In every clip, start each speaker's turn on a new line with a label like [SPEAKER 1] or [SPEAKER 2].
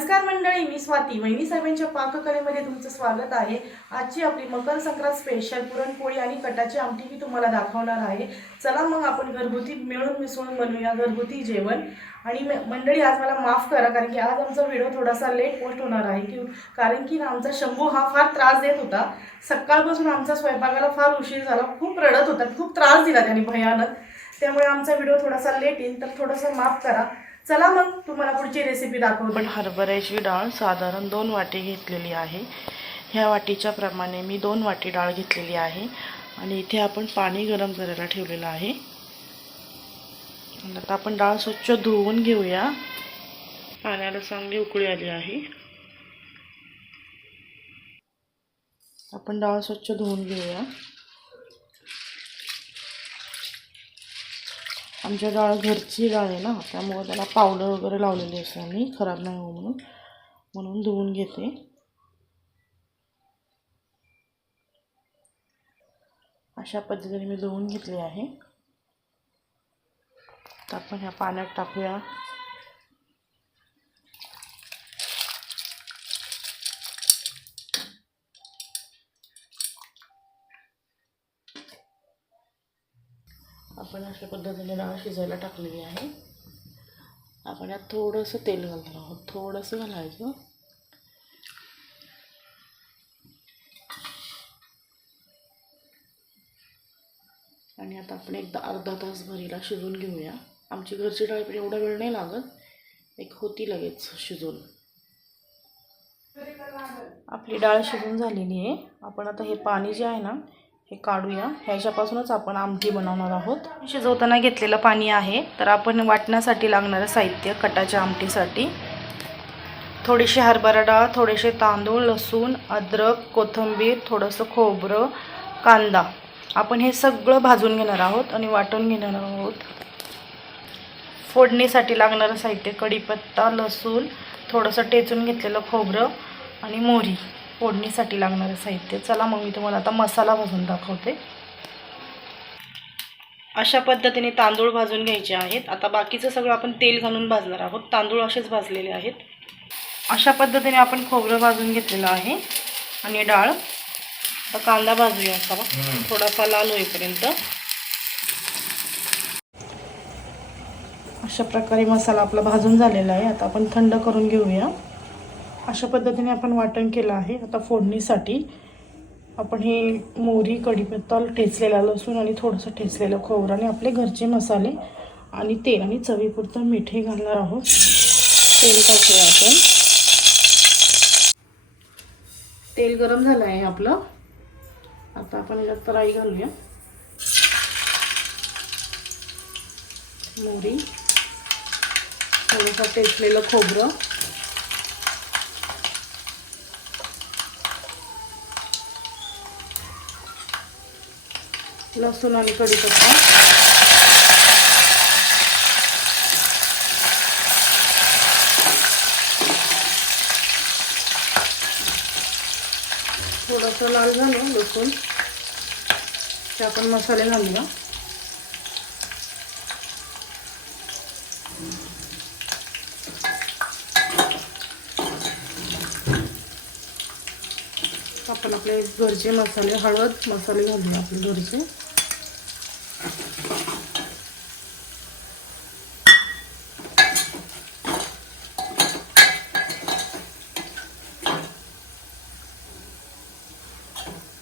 [SPEAKER 1] नमस्कार मंडळी मी स्वाती. वहिनी साहेबांच्या पाककलेमध्ये तुमचं स्वागत आहे. आजची आपली मकर संक्रांत स्पेशल पुरणपोळी आणि कटाची आमटी मी तुम्हाला दाखवणार आहे. चला मग आपण घरगुती मिळून मिसळून बनवूया घरगुती जेवण. आणि मंडळी आज मला माफ करा कारण की आज आमचा व्हिडिओ थोडासा लेट पोस्ट होणार आहे. की कारण की ना आमचा शंभू हा फार त्रास देत होता. सकाळपासून आमचा स्वयंपाकाला फार उशीर झाला. खूप रडत होता. खूप त्रास दिला त्याने भयानक. त्यामुळे आमचा व्हिडिओ थोडासा लेट येईल. तर थोडंसं माफ करा. चला मग तुम्हाला पुढची रेसिपी दाखवते.
[SPEAKER 2] पण हरभऱ्याची डाळ साधारण दोन वाटी घेतलेली आहे. ह्या वाटीच्या प्रमाणे मी दोन वाटी डाळ घेतलेली आहे. आणि इथे आपण पाणी गरम करायला ठेवलेलं आहे. आता आपण डाळ स्वच्छ धुवून घेऊया. पाण्याला चांगली उकळी आली आहे. आपण डाळ स्वच्छ धुवून घेऊया. आमच्या डाळ घरची डाळ आहे ना त्यामुळं त्याला पावडर वगैरे लावलेली असते आम्ही खराब नाही हो म्हणून. म्हणून धुवून घेते. अशा पद्धतीने मी धुवून घेतली आहे. तर आपण ह्या पाण्यात टाकूया. आपण अशा पद्धतीने डाळ शिजायला टाकलेली आहे. आपण यात थोडंसं तेल घालणार आहोत. थोडंसं घालायचं. आणि आता आपण एकदा अर्धा तास भरीला शिजवून घेऊया. आमची घरची डाळ पण एवढा वेळ नाही लागत. एक होती लगेच शिजून. आपली डाळ शिजून झालेली आहे. आपण आता हे पाणी जे आहे ना हे काढूया. ह्याच्यापासूनच आपण आमटी बनवणार आहोत. शिजवताना घेतलेलं पाणी आहे. तर आपण वाटण्यासाठी लागणारं साहित्य कटाच्या आमटीसाठी. थोडीशी हरभरा डाळ थोडेसे तांदूळ लसूण अद्रक कोथिंबीर थोडंसं खोबरं कांदा. आपण हे सगळं भाजून घेणार आहोत आणि वाटून घेणार आहोत. फोडणीसाठी लागणारं साहित्य कढीपत्ता लसूण थोडंसं टेचून घेतलेलं खोबरं आणि मोहरी. फोडणीसाठी लागणारं साहित्य. चला मग मी तुम्हाला आता मसाला भाजून दाखवते. अशा पद्धतीने तांदूळ भाजून घ्यायचे आहेत. आता बाकीचं सगळं आपण तेल घालून भाजणार आहोत. तांदूळ असेच भाजलेले आहेत. अशा पद्धतीने आपण खोबरं भाजून घेतलेलं आहे आणि डाळ. आता कांदा भाजूया असावा थोडासा लाल होईपर्यंत. अशा प्रकारे मसाला आपला भाजून झालेला आहे. आता आपण थंड करून घेऊया. अशा पद्धतीने आपण वाटण केलं आहे. आता फोडणीसाठी आपण हे मोहरी कढीपत्ता ठेचलेला लसूण आणि थोडंसं ठेचलेलं खोबरं आणि आपले घरचे मसाले आणि तेल आणि चवीपुरतं मीठे घालणार आहोत. तेल टाकूया आपण. तेल गरम झालं आहे आपलं. आता आपण याच्यात तराई घालूया. मोहरी थोडंसं टेचलेलं खोबरं. लसूण आणि कढीपत्ता. थोडंसं लाल झालं लसूण. ते आपण मसाले घालूया. आपण आपले घरचे मसाले हळद मसाले घालूया आपले घरचे.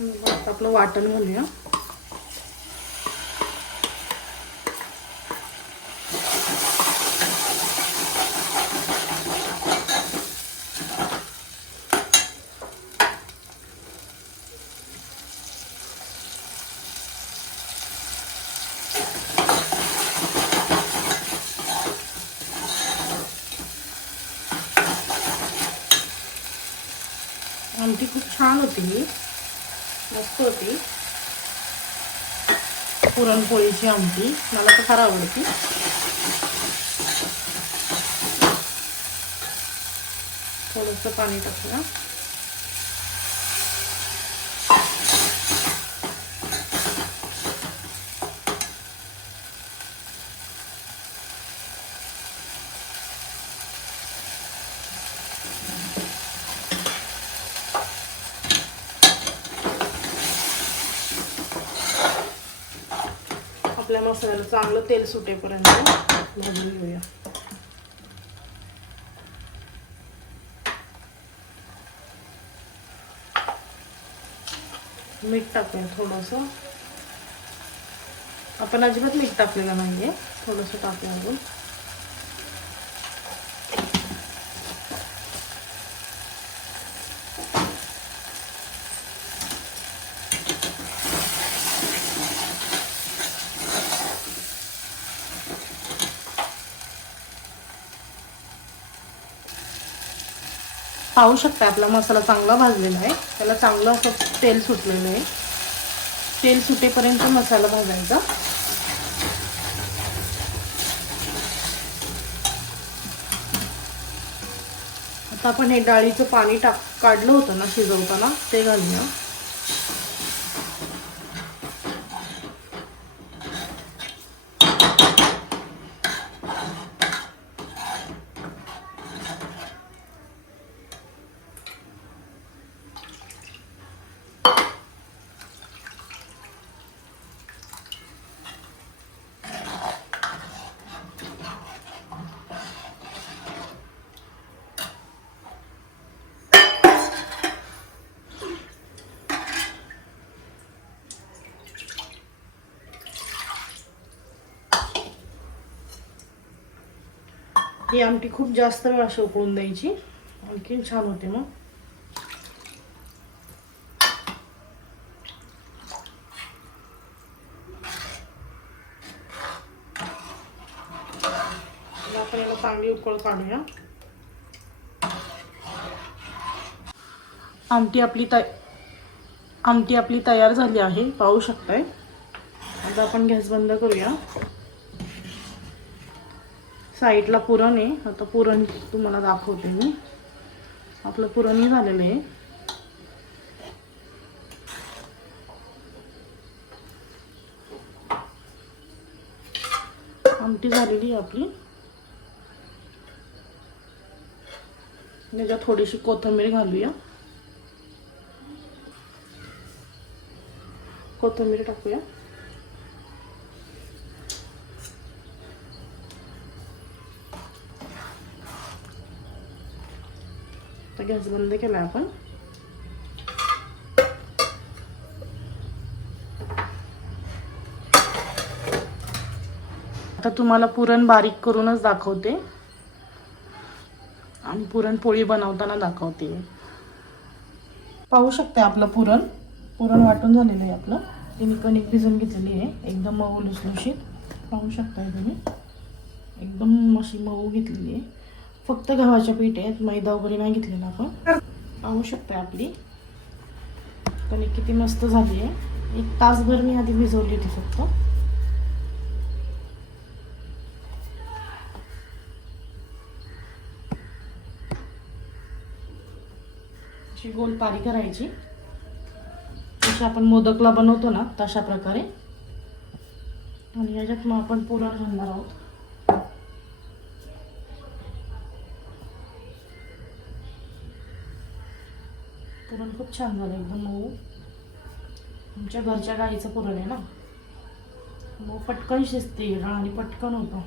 [SPEAKER 2] आपलं वाटण घालूया. आमटी खूप छान होती ही. मस्त होती. पुरणपोळीची आमटी. मला तर फार आवडती. थोडंसं पाणी टाकलं मसाल्याला चांगलं तेल सुटेपर्यंत भाजून घेऊया. मीठ टाकूया थोडंसं. आपण अजिबात मीठ टाकलेलं नाही आहे थोडंसं टाकूया अजून. पाहू शकता आपला मसाला चांगला भाजलेला आहे. त्याला चांगलं असं तेल सुटलेलं आहे. तेल सुटेपर्यंत मसाला भाजायचा. आता आपण हे डाळीचं पाणी टाक काढलं होतं ना शिजवताना ते घालूया. ही आमटी खूप जास्त वेळ अशी उकळून द्यायची. आणखीन छान होते मग. आपण याला चांगली उकळ काढूया. आमटी आपली तय आमटी आपली तयार झाली आहे. पाहू शकताय. आता आपण गॅस बंद करूया. साईडला पुरण आहे. आता पुरण तुम्हाला दाखवते मी. आपलं पुरणही झालेलं आहे. आमटी झालेली आहे आपली. त्याच्यात थोडीशी कोथिंबीर घालूया. कोथिंबीर टाकूया. आता गॅस बंद केला आपण. आता तुम्हाला पुरण बारीक करूनच दाखवते. आणि पुरणपोळी बनवताना दाखवते. पाहू शकते आपलं पुरण. पुरण वाटून झालेलं आहे आपलं. ते मी कणिक भिजून घेतलेली आहे. एकदम मऊ लुसलुशीत. पाहू शकताय तुम्ही. एकदम अशी मऊ घेतलेली आहे. फक्त गव्हाच्या पीठ आहेत. मैदा वगैरे नाही घेतलेला आपण. पाहू शकताय आपली. कणिक किती मस्त झाली आहे. एक तासभर मी आधी भिजवली होती फक्त. अशी गोल पारी करायची. जशी आपण मोदकला बनवतो ना तशा प्रकारे. आणि याच्यात मग आपण पुरण घालणार आहोत. पुरण खूप छान झालं एकदम मऊ. आमच्या घरच्या गाईचं पुरण आहे ना. मग पटकन शिजते डाळ आणि पटकन होतं.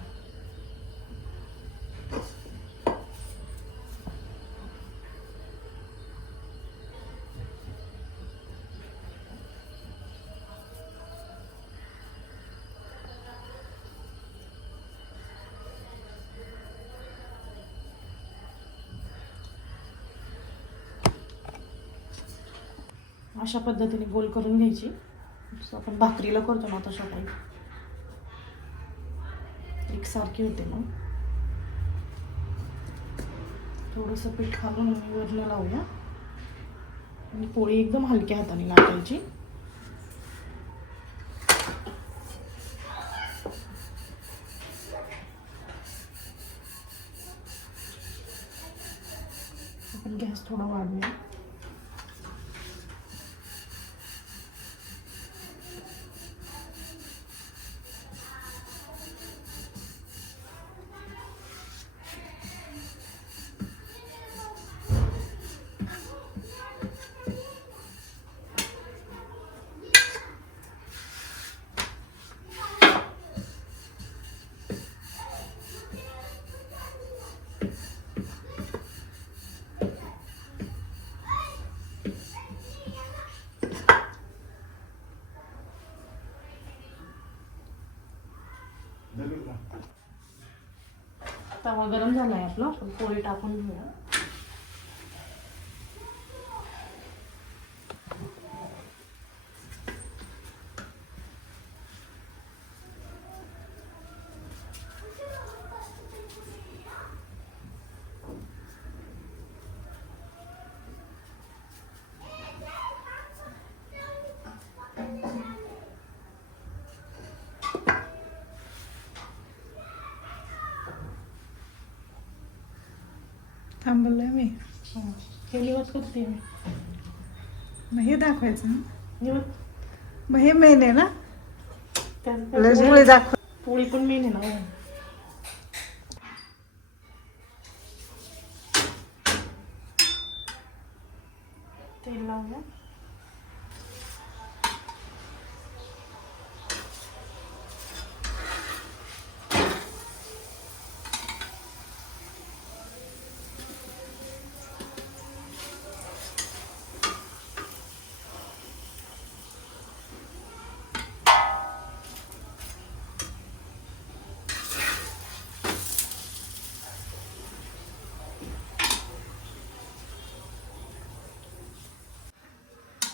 [SPEAKER 2] अशा पद्धतीने गोल करून घ्यायची. जसं आपण भाकरीला करतो ना तशा टाईप. एकसारखी होते मग. थोडंसं पीठ घालून आणि वरनं लावूया. आणि पोळी एकदम हलक्या हाताने लाटायची. आपण गॅस थोडा वाढूया
[SPEAKER 3] तवा गरम झाला आहे आपला आपण पोळी टाकून घेऊया.
[SPEAKER 4] थांबलोय मी.
[SPEAKER 3] हे. निवत करते मी.
[SPEAKER 4] मग हे दाखवायचं ना?
[SPEAKER 3] निवत
[SPEAKER 4] मग हे मेन आहे ना?
[SPEAKER 3] पोळी पण मेन आहे ना हो. तेल लावूया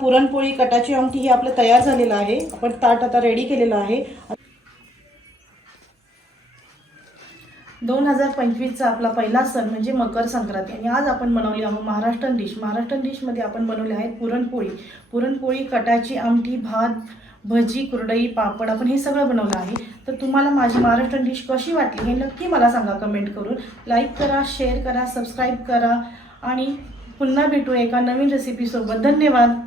[SPEAKER 2] पुरणपोळी कटाची आमटी ही आपलं तयार झालेलं आहे. आपण ताट आता रेडी केलेलं आहे. दोन हजार पंचवीसचा आपला पहिला सण म्हणजे मकर संक्रांती. आणि आज आपण बनवली आहोत महाराष्ट्रन डिश महाराष्ट्रन डिशमध्ये आपण बनवले आहेत पुरणपोळी. पुरणपोळी कटाची आमटी भात भजी कुरडई पापड आपण हे सगळं बनवलं आहे. तर तुम्हाला माझी महाराष्ट्रन डिश कशी वाटली हे नक्की मला सांगा कमेंट करून. लाईक करा शेअर करा सबस्क्राईब करा. आणि पुन्हा भेटू एका नवीन रेसिपीसोबत धन्यवाद.